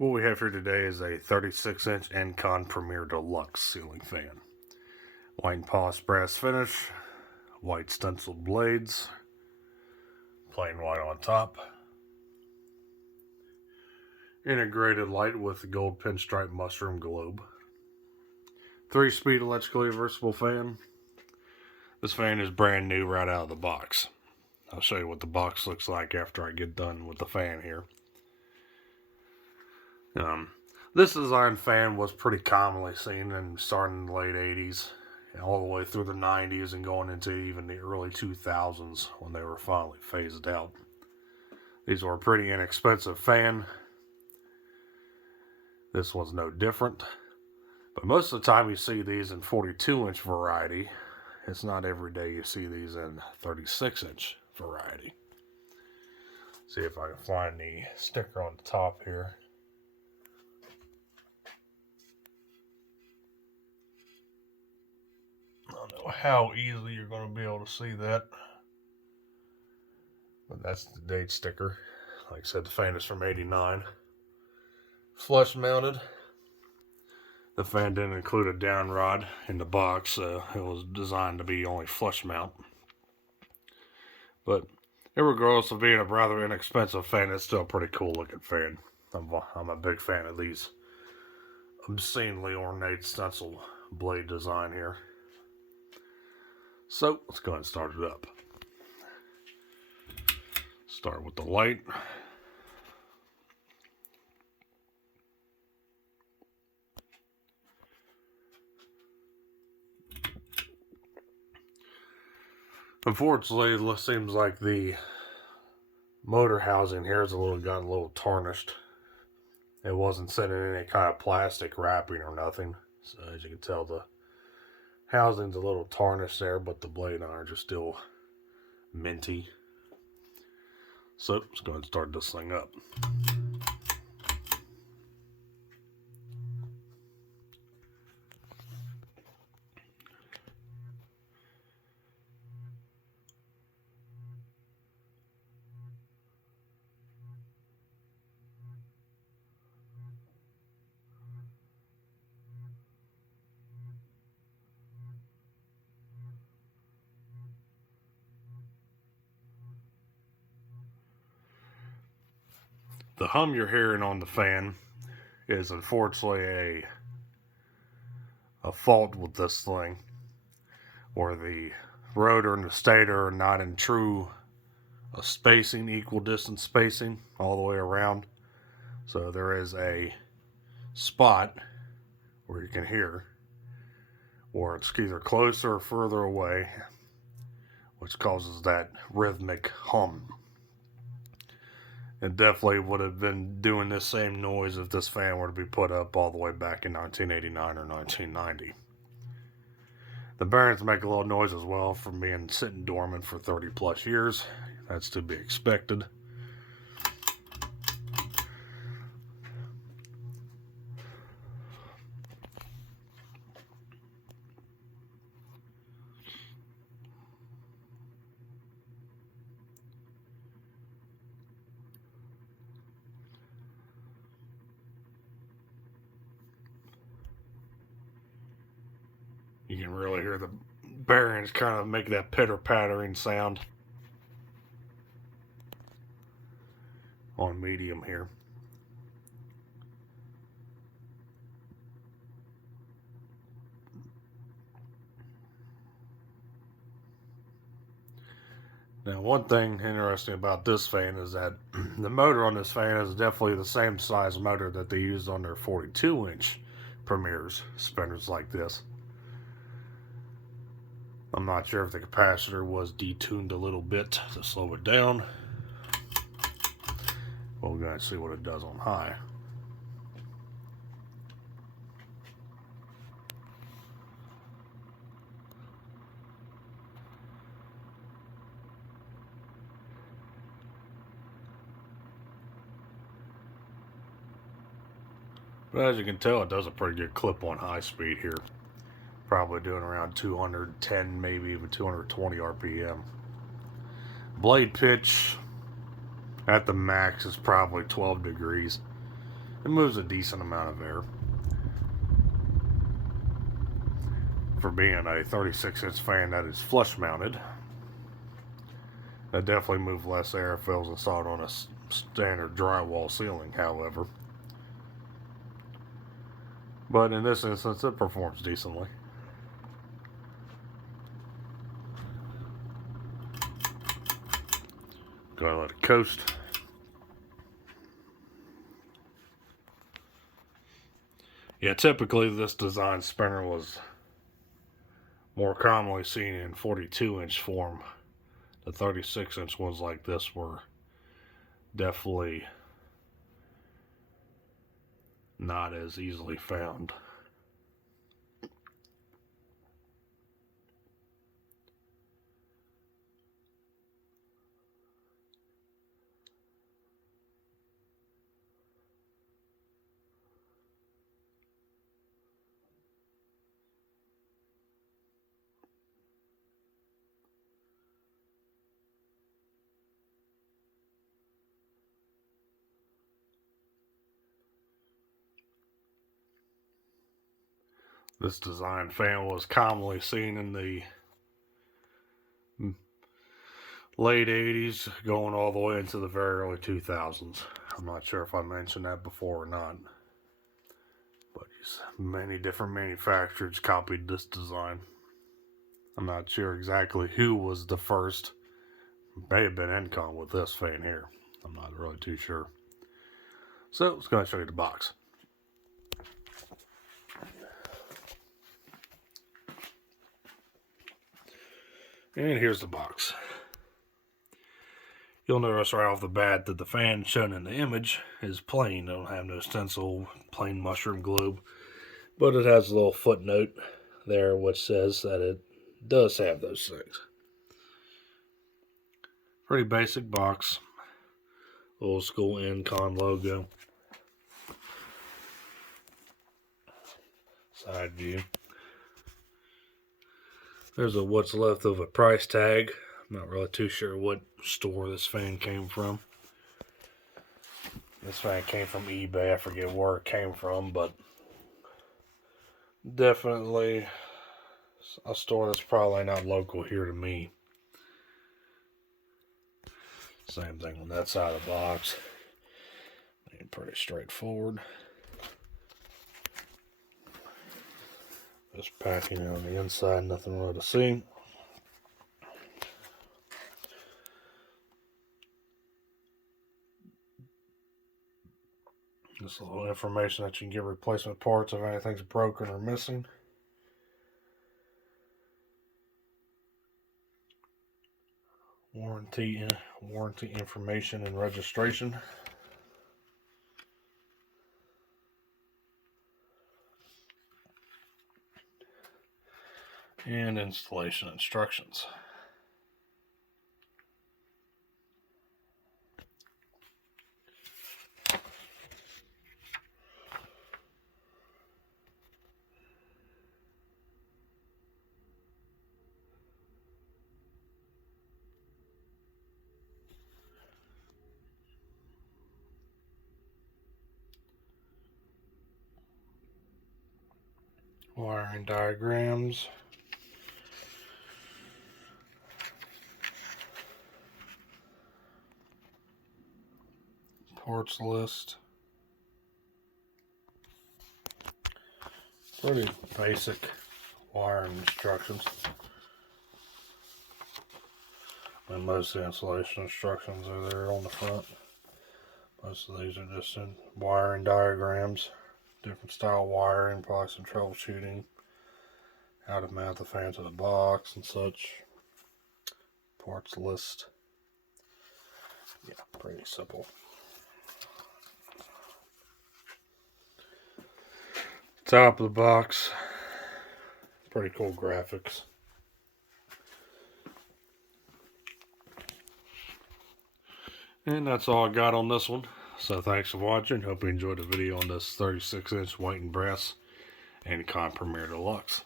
What we have here today is a 36-inch Encon Premier Deluxe ceiling fan. White and polished brass finish, white stenciled blades, plain white on top. Integrated light with gold pinstripe mushroom globe. 3-speed electrically reversible fan. This fan is brand new right out of the box. I'll show you what the box looks like after I get done with the fan here. This design fan was pretty commonly seen starting in the late 80s, all the way through the 90s and going into even the early 2000s when they were finally phased out. These were a pretty inexpensive fan. This one's no different. But most of the time you see these in 42-inch variety. It's not every day you see these in 36-inch variety. See if I can find the sticker on the top here. I don't know how easily you're going to be able to see that. But that's the date sticker. Like I said, the fan is from '89. Flush mounted. The fan didn't include a down rod in the box, so it was designed to be only flush mount. But regardless of being a rather inexpensive fan, it's still a pretty cool looking fan. I'm a big fan of these obscenely ornate stencil blade design here. So let's go ahead and start it up. Start with the light. Unfortunately, it seems like the motor housing here has gotten a little tarnished. It wasn't set in any kind of plastic wrapping or nothing. So as you can tell, the housing's a little tarnished there, but the blade irons are still minty. So let's go ahead and start this thing up. The hum you're hearing on the fan is unfortunately a fault with this thing, where the rotor and the stator are not in true equal distance spacing all the way around. So there is a spot where you can hear, or it's either closer or further away, which causes that rhythmic hum. It definitely would have been doing this same noise if this fan were to be put up all the way back in 1989 or 1990. The bearings make a little noise as well from being sitting dormant for 30 plus years. That's to be expected. You can really hear the bearings kind of make that pitter-pattering sound on medium here. Now, one thing interesting about this fan is that the motor on this fan is definitely the same size motor that they used on their 42-inch Premiers, spinners like this. I'm not sure if the capacitor was detuned a little bit to slow it down. Well, we're going to see what it does on high. But as you can tell, it does a pretty good clip on high speed here. Probably doing around 210, maybe even 220 RPM. Blade pitch at the max is probably 12 degrees. It moves a decent amount of air. For being a 36-inch fan that is flush mounted, it definitely moves less air if it was installed on a standard drywall ceiling, however. But in this instance, it performs decently. Go ahead and let it coast. Yeah, typically this design spinner was more commonly seen in 42-inch form. The 36-inch ones like this were definitely not as easily found. This design fan was commonly seen in the late 80s going all the way into the very early 2000s. I'm not sure if I mentioned that before or not, but many different manufacturers copied this design. I'm not sure exactly who was the first. It may have been Encon with this fan here. I'm not really too sure. So let's go ahead and show you the box. And here's the box. You'll notice right off the bat that the fan shown in the image is plain. It don't have no stencil, plain mushroom globe. But it has a little footnote there which says that it does have those things. Pretty basic box. Old school Encon logo. Side view. There's a what's left of a price tag. I'm not really too sure what store this fan came from. This fan came from eBay. I forget where it came from, but definitely a store that's probably not local here to me. Same thing on that side of the box. And pretty straightforward. Just packing on the inside, nothing really to see. Just a little information that you can get replacement parts if anything's broken or missing. Warranty information and registration. And installation instructions. Wiring diagrams. Parts list. Pretty basic wiring instructions. And most of the installation instructions are there on the front. Most of these are just in wiring diagrams. Different style wiring, probably some troubleshooting. How to mount the fan to the box and such. Parts list. Yeah, pretty simple. Top of the box. Pretty cool graphics. And that's all I got on this one. So thanks for watching. Hope you enjoyed the video on this 36-inch white and brass Encon Premier Deluxe.